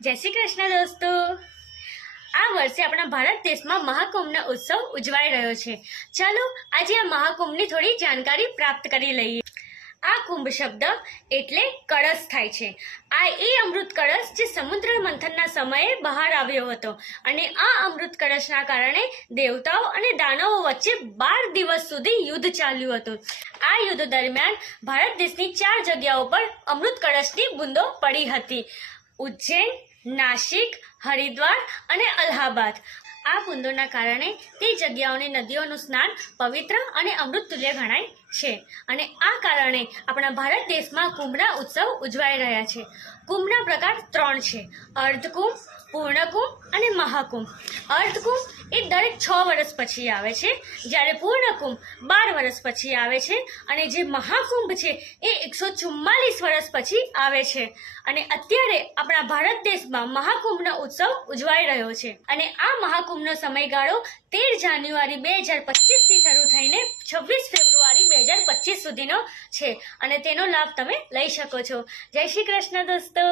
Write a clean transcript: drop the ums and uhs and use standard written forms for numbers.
જય શ્રી કૃષ્ણ દોસ્તો। આ વર્ષે આપણા ભારત દેશમાં મહાકુંભનો ઉત્સવ ઉજવાઈ રહ્યો છે। ચાલો આજે આ મહાકુંભની થોડી જાણકારી પ્રાપ્ત કરી લઈએ। આ કુંભ શબ્દ એટલે કળશ થાય છે। આ એ અમૃત કળશ જે સમુદ્ર મંથનના સમયે બહાર આવ્યો હતો અને આ અમૃત કળશના કારણે દેવતાઓ અને દાનવો વચ્ચે 12 દિવસ સુધી યુદ્ધ ચાલ્યું હતું। આ યુદ્ધ દરમિયાન ભારત દેશની 4 જગ્યાઓ પર અમૃત કળશની બૂંદો પડી હતી। ઉજ્જૈન, નાસિક, હરિદ્વાર અને અલ્હાબાદ। આ બૂંદોના કારણે તે જગ્યાઓની નદીઓનું સ્નાન પવિત્ર અને અમૃત તુલ્ય ગણાય છે અને આ કારણે આપણા ભારત દેશમાં કુંભના ઉત્સવ ઉજવાઈ રહ્યા છે। કુંભના પ્રકાર 3 છે: અર્ધકુંભ, પૂર્ણકુંભ અને મહાકુંભ। અર્ધકુંભ એ દરેક 6 વર્ષ પછી આવે છે, જ્યારે પૂર્ણકુંભ 12 વર્ષ પછી આવે છે અને જે મહાકુંભ છે એ 144 વર્ષ પછી આવે છે। અને અત્યારે આપણા ભારત દેશમાં મહાકુંભનો ઉત્સવ ઉજવાઈ રહ્યો છે અને આ મહાકુંભનો સમયગાળો 13 જાન્યુઆરી 2025 થી શરૂ થઈને 26 ફેબ્રુઆરી 2025 સુધીનો છે અને તેનો લાભ તમે લઈ શકો છો। જય શ્રી કૃષ્ણ દોસ્તો।